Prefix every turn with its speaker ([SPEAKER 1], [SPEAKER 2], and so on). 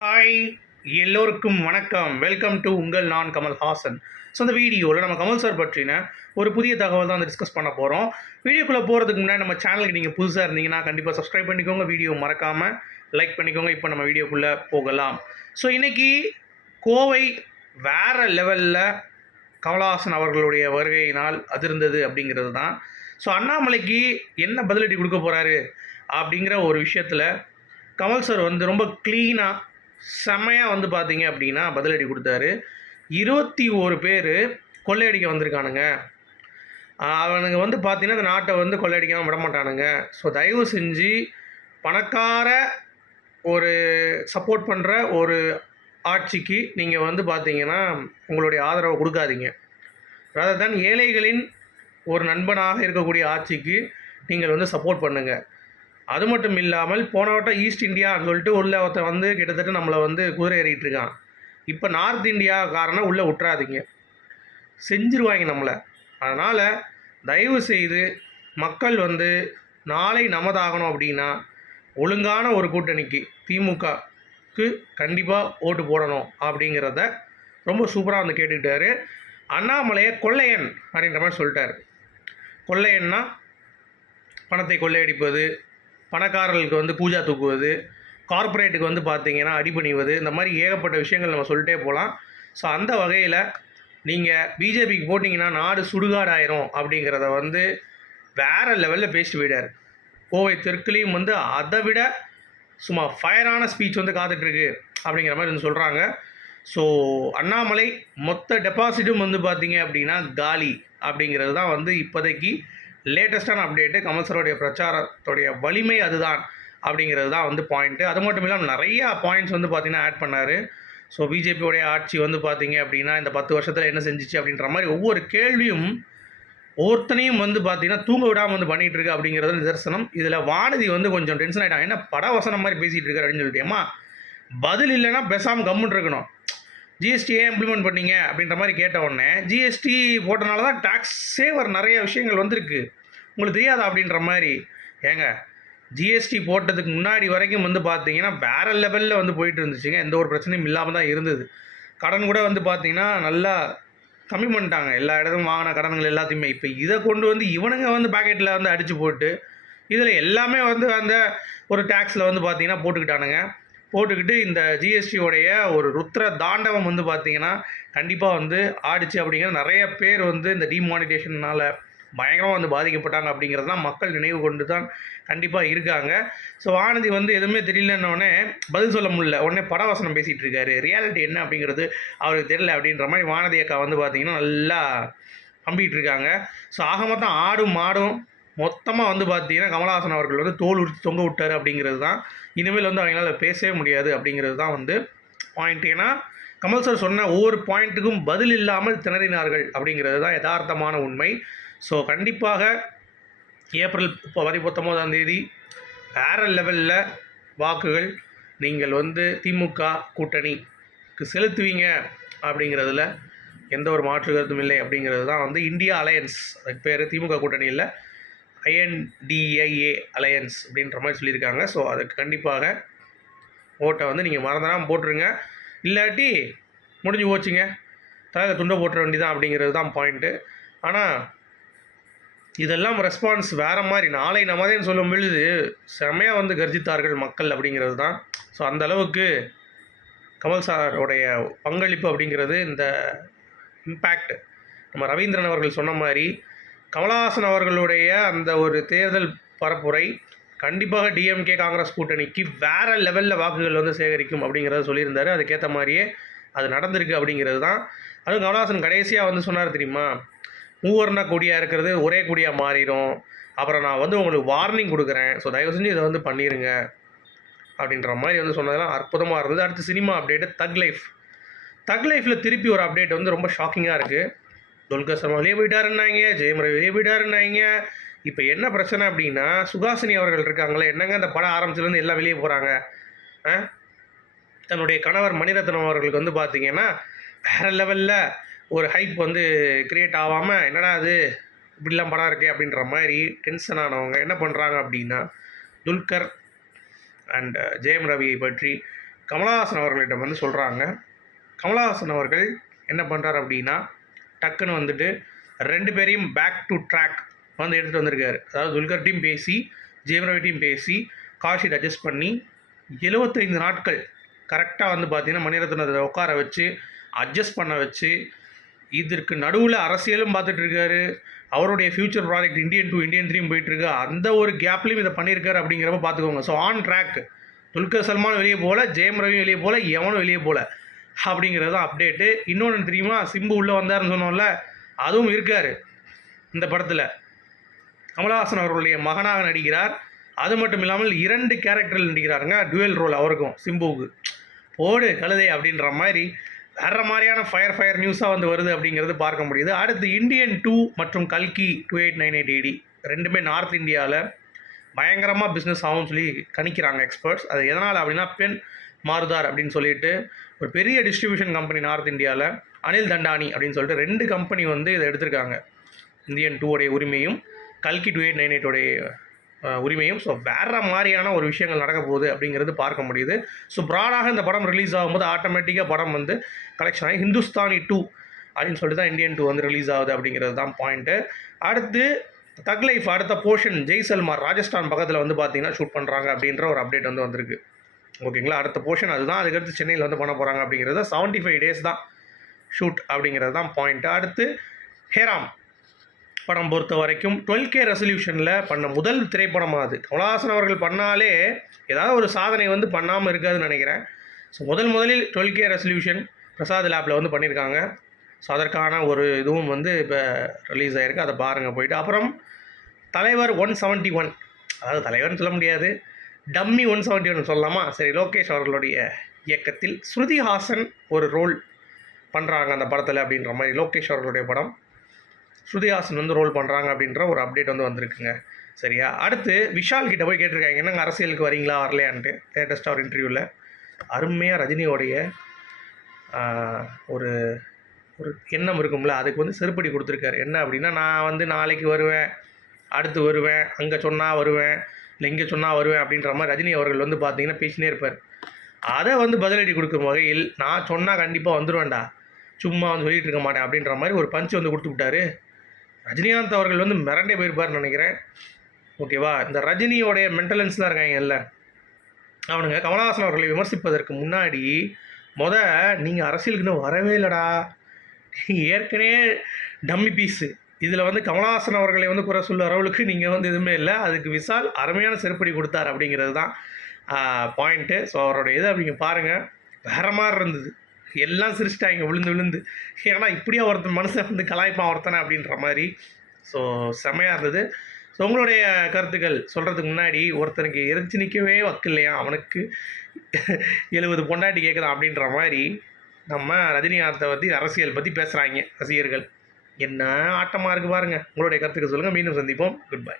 [SPEAKER 1] Hi எல்லோருக்கும் வணக்கம். Welcome to உங்கள் நான் கமல் ஹாசன் ஸோ இந்த வீடியோவில் நம்ம கமல் சார் பற்றின ஒரு புதிய தகவல் தான் வந்து டிஸ்கஸ் பண்ண போகிறோம் வீடியோக்குள்ளே போகிறதுக்கு முன்னாடி நம்ம சேனலுக்கு நீங்கள் புதுசாக இருந்தீங்கன்னா கண்டிப்பாக சப்ஸ்கிரைப் பண்ணிக்கோங்க. வீடியோ மறக்காமல் லைக் பண்ணிக்கோங்க. இப்போ நம்ம வீடியோக்குள்ளே போகலாம். ஸோ இன்றைக்கி கோவை வேறு லெவலில் கமலஹாசன் அவர்களுடைய வருகையினால் அதிர்ந்தது அப்படிங்கிறது தான். ஸோ அண்ணாமலைக்கு என்ன பதிலடி கொடுக்க போகிறாரு அப்படிங்கிற ஒரு விஷயத்தில் கமல் சார் வந்து ரொம்ப க்ளீனாக செம்மையாக வந்து பார்த்தீங்க அப்படின்னா பதிலடி கொடுத்தாரு. இருபத்தி ஒரு பேர் கொள்ளையடிக்க வந்திருக்கானுங்க. அவனுங்க வந்து பார்த்தீங்கன்னா இந்த நாட்டை வந்து கொள்ளையடிக்காமல் விட மாட்டானுங்க. ஸோ தயவு செஞ்சு பணக்கார ஒரு சப்போர்ட் பண்ணுற ஒரு ஆட்சிக்கு நீங்கள் வந்து பார்த்தீங்கன்னா உங்களுடைய ஆதரவை கொடுக்காதீங்க. Rather than ஏழைகளின் ஒரு நண்பனாக இருக்கக்கூடிய ஆட்சிக்கு நீங்கள் வந்து சப்போர்ட் பண்ணுங்கள் அது மட்டும் இல்லாமல் போன வட்டம் ஈஸ்ட் இந்தியான்னு சொல்லிட்டு உள்ள ஒருத்தன் வந்து கிட்டத்தட்ட நம்மளை வந்து குதிரை ஏறிட்டு இருக்கான் இப்போ நார்த் இந்தியா காரணம் உள்ளே விட்றாதீங்க செஞ்சிருவாங்க நம்மளை. அதனால் தயவு செய்து மக்கள் வந்து நாளை நமதாகணும் அப்படின்னா ஒழுங்கான ஒரு கூட்டணிக்கு திமுகக்கு கண்டிப்பாக ஓட்டு போடணும் அப்படிங்கிறத ரொம்ப சூப்பராக வந்து கேட்டுக்கிட்டாரு. அண்ணாமலையை கொள்ளையன் அப்படின்ற மாதிரி சொல்லிட்டார். கொள்ளையன்னா பணத்தை கொள்ளையடிப்பது பணக்காரர்களுக்கு வந்து பூஜா தூக்குவது கார்ப்பரேட்டுக்கு வந்து பார்த்தீங்கன்னா அடிபணிவது இந்த மாதிரி ஏகப்பட்ட விஷயங்கள் நம்ம சொல்லிட்டே போகலாம். ஸோ அந்த வகையில் நீங்கள் பிஜேபிக்கு போட்டிங்கன்னா நாடு சுடுகாடாயிரும் அப்படிங்கிறத வந்து வேறு லெவலில் பேசிட்டு போயிட்டார். கோவை தெற்குலேயும் வந்து அதை விட சும்மா ஃபயரான ஸ்பீச் வந்து காத்துட்ருக்கு அப்படிங்கிற மாதிரி வந்து சொல்கிறாங்க ஸோ அண்ணாமலை மொத்த டெபாசிட்டும் வந்து பார்த்தீங்க அப்படின்னா காலி அப்படிங்கிறது தான் வந்து இப்போதைக்கு லேட்டஸ்ட்டான அப்டேட்டு கமல் சரோடைய பிரச்சாரத்துடைய வலிமை அதுதான் அப்படிங்கிறது தான் வந்து பாயிண்ட்டு அது மட்டும் இல்லாமல் நிறையா பாயிண்ட்ஸ் வந்து பார்த்தீங்கன்னா ஆட் பண்ணார். ஸோ பிஜேபியோடைய ஆட்சி வந்து பார்த்திங்க அப்படின்னா இந்த பத்து வருஷத்தில் என்ன செஞ்சிச்சு அப்படின்ற மாதிரி ஒவ்வொரு கேள்வியும் ஒவ்வொருத்தனையும் வந்து பார்த்திங்கன்னா தூங்க விடாமல் வந்து பண்ணிகிட்டு இருக்கு அப்படிங்கிறது நிதர்சனம். இதில் வானதி வந்து கொஞ்சம் டென்ஷன் ஆகிட்டாங்க என்ன பட வசனம் மாதிரி பேசிகிட்டு இருக்காரு அப்படின்னு சொல்லிட்டேம்மா பதில் இல்லைன்னா பெசாமல் கம்முன்னு இருக்கணும். ஜிஎஸ்டி ஏன் இம்ப்ளிமெண்ட் பண்ணீங்க அப்படின்ற மாதிரி கேட்ட உடனே ஜிஎஸ்டி போட்டனால தான் டேக்ஸ் சேவர் நிறைய விஷயங்கள் வந்திருக்கு. உங்களுக்கு தெரியாதா அப்படின்ற மாதிரி? ஏங்க ஜிஎஸ்டி போட்டதுக்கு முன்னாடி வரைக்கும் வந்து பார்த்தீங்கன்னா வேற லெவலில் வந்து போயிட்டு இருந்துச்சுங்க. எந்த ஒரு பிரச்சனையும் இல்லாமல் தான் இருந்தது. கடன் கூட வந்து பார்த்தீங்கன்னா நல்லா கம்மி பண்ணிட்டாங்க. எல்லா இடத்தும் வாங்கின கடன்கள் எல்லாத்தையுமே. இப்போ இதை கொண்டு வந்து இவனுங்க வந்து பாக்கெட்டில் வந்து அடித்து போட்டு இதில் எல்லாமே வந்து அந்த ஒரு டேக்ஸில் வந்து பார்த்தீங்கன்னா போட்டுக்கிட்டானுங்க. போட்டுக்கிட்டு இந்த ஜிஎஸ்டியோடைய ஒரு ருத்ர தாண்டவம் வந்து பார்த்திங்கன்னா கண்டிப்பாக வந்து ஆடிச்சு அப்படிங்கிற நிறைய பேர் வந்து இந்த டிமானிட்டேஷன்னால் பயங்கரமாக வந்து பாதிக்கப்பட்டாங்க அப்படிங்கிறது தான் மக்கள் நினைவு கொண்டு தான் கண்டிப்பாக இருக்காங்க. ஸோ வானதி வந்து எதுவுமே தெரியலன்னொடனே பதில் சொல்ல முடியல. உடனே படவசனம் பேசிகிட்டு இருக்காரு. ரியாலிட்டி என்ன அப்படிங்கிறது அவருக்கு தெரியல அப்படின்ற மாதிரி வானதி அக்கா வந்து பார்த்தீங்கன்னா நல்லா நம்பிக்கிட்டு இருக்காங்க. ஸோ ஆக மொத்தம் ஆடும் மாடும் மொத்தமாக வந்து பார்த்தீங்கன்னா கமலஹாசன் அவர்கள் வந்து தோல் உரித்து தொங்க விட்டார் அப்படிங்கிறது தான். இனிமேல் வந்து அவங்களால பேசவே முடியாது அப்படிங்கிறது தான் வந்து பாயிண்ட் ஏன்னா கமல் சார் சொன்ன ஒவ்வொரு பாயிண்ட்டுக்கும் பதில் இல்லாமல் திணறினார்கள் அப்படிங்கிறது தான் யதார்த்தமான உண்மை. ஸோ கண்டிப்பாக ஏப்ரல் இப்போ வரை பத்தொம்போதாம் தேதி வேறு லெவலில் வாக்குகள் நீங்கள் வந்து திமுக கூட்டணிக்கு செலுத்துவீங்க அப்படிங்கிறதுல எந்த ஒரு மாற்று கருத்தும் இல்லை அப்படிங்கிறது தான் வந்து இந்தியா அலையன்ஸ். அதுக்கு பேர் திமுக கூட்டணி இல்லை. ஐஎன்டிஐஏ அலையன்ஸ் அப்படின்ற மாதிரி சொல்லியிருக்காங்க. ஸோ அதுக்கு கண்டிப்பாக ஓட்டை வந்து நீங்கள் மறந்துடாமல் போட்டுருங்க. இல்லாட்டி முடிஞ்சு போச்சுங்க. தலையில் துண்டை போட்டுற வேண்டியதான் அப்படிங்கிறது தான் பாயிண்ட்டு ஆனால் இதெல்லாம் ரெஸ்பான்ஸ் வேறு மாதிரி. நாளை நமதேன்னு சொல்லும் பொழுது செமையாக வந்து கர்ஜித்தார்கள் மக்கள் அப்படிங்கிறது தான். ஸோ அந்த அளவுக்கு கமல் சாரோடைய பங்களிப்பு அப்படிங்கிறது இந்த இம்பேக்ட் நம்ம ரவீந்திரன் அவர்கள் சொன்ன மாதிரி கமலஹாசன் அவர்களுடைய அந்த ஒரு தேர்தல் பரப்புரை கண்டிப்பாக டிஎம்கே காங்கிரஸ் கூட்டணிக்கு வேறு லெவலில் வாக்குகள் வந்து சேகரிக்கும் அப்படிங்கிறத சொல்லியிருந்தார். அதுக்கேற்ற மாதிரியே அது நடந்திருக்கு அப்படிங்கிறது தான். அதுவும் கமலஹாசன் கடைசியாக வந்து சொன்னார் தெரியுமா? மூவர்ண கொடியாக இருக்கிறது ஒரே கொடியாக மாறிடும். அப்புறம் நான் வந்து உங்களுக்கு வார்னிங் கொடுக்குறேன். ஸோ தயவு செஞ்சு இதை வந்து பண்ணிடுங்க அப்படின்ற மாதிரி வந்து சொன்னதெல்லாம் அற்புதமாக இருந்தது. அடுத்து cinema update thug life thug லைஃப்பில் திருப்பி ஒரு அப்டேட் வந்து ரொம்ப ஷாக்கிங்காக இருக்குது துல்கர் சர்மா வெளியே போயிட்டாருன்னாங்க ஜெயம் ரவி வெளியே போயிட்டாருன்னாங்க. இப்போ என்ன பிரச்சனை அப்படின்னா சுகாசினி அவர்கள் இருக்காங்களே என்னங்க அந்த படம் ஆரம்பிச்சிலேருந்து எல்லாம் வெளியே போகிறாங்க ஆ? தன்னுடைய கணவர் மணிரத்னம் அவர்களுக்கு வந்து பார்த்தீங்கன்னா வேறு லெவலில் ஒரு ஹைப் வந்து கிரியேட் ஆகாமல் என்னடா அது இப்படிலாம் படம் இருக்கே அப்படின்ற மாதிரி டென்ஷன் ஆனவங்க என்ன பண்ணுறாங்க அப்படின்னா துல்கர் அண்ட் ஜெயம் ரவியை பற்றி கமலஹாசன் அவர்களிடம் வந்து சொல்கிறாங்க கமலஹாசன் அவர்கள் என்ன பண்ணுறார் அப்படின்னா டக்குன்னு வந்துட்டு ரெண்டு பேரையும் பேக் டு ட்ராக் வந்து எடுத்துகிட்டு வந்திருக்காரு. அதாவது துல்கர்ட்டையும் பேசி ஜெயம் ரவிட்டையும் பேசி காஷீட் அட்ஜஸ்ட் பண்ணி எழுபத்தைந்து நாட்கள் கரெக்டாக வந்து பார்த்திங்கன்னா மணிரத்னத்தை உட்கார வச்சு அட்ஜஸ்ட் பண்ண வச்சு இதற்கு நடுவில் அரசியலும் பார்த்துட்டு இருக்காரு அவருடைய future project Indian two Indian த்ரீயும் போயிட்டுருக்கு அந்த ஒரு கேப்லேயும் இதை பண்ணியிருக்காரு அப்படிங்கிறப்ப பார்த்துக்கோங்க. So on track Dulquer Salmaan வெளியே போகல ஜெயம் ரவியும் வெளியே போகல எவனும் வெளியே போகல அப்படிங்கிறது தான் அப்டேட்டு இன்னொன்று தெரியுமா? சிம்பு உள்ளே வந்தாருன்னு சொன்னோம்ல அதுவும் இருக்கார் இந்த படத்தில். கமலஹாசன் அவர்களுடைய மகனாக நடிக்கிறார். அது மட்டும் இல்லாமல் இரண்டு கேரக்டரில் நடிக்கிறாருங்க. டுவெல் ரோல் அவருக்கும் சிம்புவுக்கு. போடு கழுதை அப்படின்ற மாதிரி. வேற மாதிரியான ஃபயர் ஃபயர் நியூஸாக வந்து வருது அப்படிங்கிறது பார்க்க முடியுது. அடுத்து இந்தியன் டூ மற்றும் கல்கி two eight nine eight AD ரெண்டுமே நார்த் இந்தியாவில் பயங்கரமாக பிஸ்னஸ் ஆகும்னு சொல்லி கணிக்கிறாங்க எக்ஸ்பர்ட்ஸ் அது எதனால் அப்படின்னா பெண் மாறுதார் அப்படின்னு சொல்லிட்டு ஒரு பெரிய டிஸ்ட்ரிபியூஷன் கம்பெனி நார்த் இந்தியாவில் அனில் தண்டானி அப்படின்னு சொல்லிட்டு ரெண்டு கம்பெனி வந்து இதை எடுத்திருக்காங்க. இந்தியன் டூவோடைய உரிமையும் கல்கி டூ எயிட் நைன் எயிட்டோடைய உரிமையும். ஸோ வேறு மாதிரியான ஒரு விஷயங்கள் நடக்க போகுது அப்படிங்கிறது பார்க்க முடியுது. ஸோ ப்ராடாக இந்த படம் ரிலீஸ் ஆகும்போது ஆட்டோமேட்டிக்காக படம் வந்து கலெக்ஷன் ஆகி ஹிந்துஸ்தானி டூ அப்படின்னு சொல்லிட்டு தான் இந்தியன் டூ வந்து ரிலீஸ் ஆகுது அப்படிங்கிறது தான் பாயிண்ட்டு அடுத்து தக் லைஃப் அடுத்த போர்ஷன் ஜெய்சல்மார் ராஜஸ்தான் பக்கத்தில் வந்து பார்த்தீங்கன்னா ஷூட் பண்ணுறாங்க அப்படின்ற ஒரு அப்டேட் வந்து வந்திருக்கு. ஓகேங்களா அடுத்த போர்ஷன் அதுதான். அதுக்கடுத்து சென்னையில் வந்து பண்ண போகிறாங்க அப்படிங்கிறது. செவன்ட்டி ஃபைவ் டேஸ் தான் ஷூட் அப்படிங்கிறது தான் பாயிண்ட்டு அடுத்து ஹேராம். படம் பொறுத்த வரைக்கும் டுவெல் கே ரெசல்யூஷனில் பண்ண முதல் திரைப்படமாக அது. கமலஹாசன் அவர்கள் பண்ணாலே ஏதாவது ஒரு சாதனை வந்து பண்ணாமல் இருக்காதுன்னு நினைக்கிறேன். ஸோ முதல் முதலில் டுவெல் கே ரெசல்யூஷன் பிரசாத் லேப்பில் வந்து பண்ணியிருக்காங்க. ஸோ அதற்கான ஒரு இதுவும் வந்து இப்போ ரிலீஸ் ஆகிருக்கு அதை பாருங்கள் போயிட்டு அப்புறம் தலைவர் ஒன் செவன்ட்டி ஒன். அதாவது தலைவர்னு சொல்ல முடியாது. டம்மி ஒன் செவன்ட்டி ஒன் சொல்லலாமா? சரி லோகேஷ் அவர்களுடைய இயக்கத்தில் ஸ்ருதி ஹாசன் ஒரு ரோல் பண்ணுறாங்க அந்த படத்தில் அப்படின்ற மாதிரி லோகேஷ் அவர்களுடைய படம். ஸ்ருதிஹாசன் வந்து ரோல் பண்ணுறாங்க அப்படின்ற ஒரு அப்டேட் வந்து வந்திருக்குங்க. சரியா? அடுத்து விஷால் கிட்ட போய் கேட்டிருக்காங்க என்னங்க அரசியலுக்கு வரீங்களா? வரலையான்ட்டு. லேட்டஸ்ட்டாக ஒரு இன்டர்வியூவில் அருமையாக ரஜினியோடைய ஒரு ஒரு எண்ணம் இருக்கும்ல அதுக்கு வந்து செருப்படி கொடுத்துருக்காரு. என்ன அப்படின்னா நான் வந்து நாளைக்கு வருவேன் அடுத்து வருவேன் அங்கே சொன்னால் வருவேன் இல்லை இங்கே சொன்னால் வருவேன் அப்படின்ற மாதிரி ரஜினி அவர்கள் வந்து பார்த்தீங்கன்னா பேசினே இருப்பார். அதை வந்து பதிலடி கொடுக்கும் வகையில் நான் சொன்னால் கண்டிப்பாக வந்துடுவேன்டா சும்மா வந்து சொல்லிட்டு இருக்க மாட்டேன் அப்படின்ற மாதிரி ஒரு பஞ்ச் வந்து கொடுத்து விட்டாரு. ரஜினிகாந்த் அவர்கள் வந்து மிரண்டே போயிருப்பார்னு நினைக்கிறேன். ஓகேவா இந்த ரஜினியோடைய மென்டலன்ஸ்லாம் இருக்காங்கல்ல அவனுங்க கமலஹாசன் அவர்களை விமர்சிப்பதற்கு முன்னாடி முத நீங்கள் அரசியலுக்கு இன்னும் வரவே இல்லைடா. ஏற்கனவே டம்மி பீஸு இதில் வந்து கமலஹாசன் அவர்களை வந்து குறை சொல்ல அளவுக்கு நீங்கள் வந்து எதுவுமே இல்லை. அதுக்கு விசால் அருமையான செருப்படி கொடுத்தார் அப்படிங்கிறது தான் பாயிண்ட்டு ஸோ அவரோட இது அப்படிங்க பாருங்கள் வேற மாதிரி இருந்தது. எல்லாம் சிரிச்சிட்டாங்க விழுந்து விழுந்து. ஏன்னா இப்படியா ஒருத்தன் மனுஷன் வந்து கலாய்ப்பான் ஒருத்தனை அப்படின்ற மாதிரி. ஸோ செமையாக இருந்தது. ஸோ உங்களுடைய கருத்துக்கள் சொல்கிறதுக்கு முன்னாடி ஒருத்தனுக்கு எரிஞ்சு நிற்கவே வக்கு இல்லையா? அவனுக்கு எழுபது பொண்டாட்டி கேட்குதான் அப்படின்ற மாதிரி நம்ம ரஜினிகாந்தை பற்றி அரசியல் பற்றி பேசுகிறாங்க ரசிகர்கள். என்ன ஆட்டமாக இருக்குது பாருங்கள் உங்களுடைய கருத்துக்கள் சொல்லுங்கள் மீண்டும் சந்திப்போம். Good bye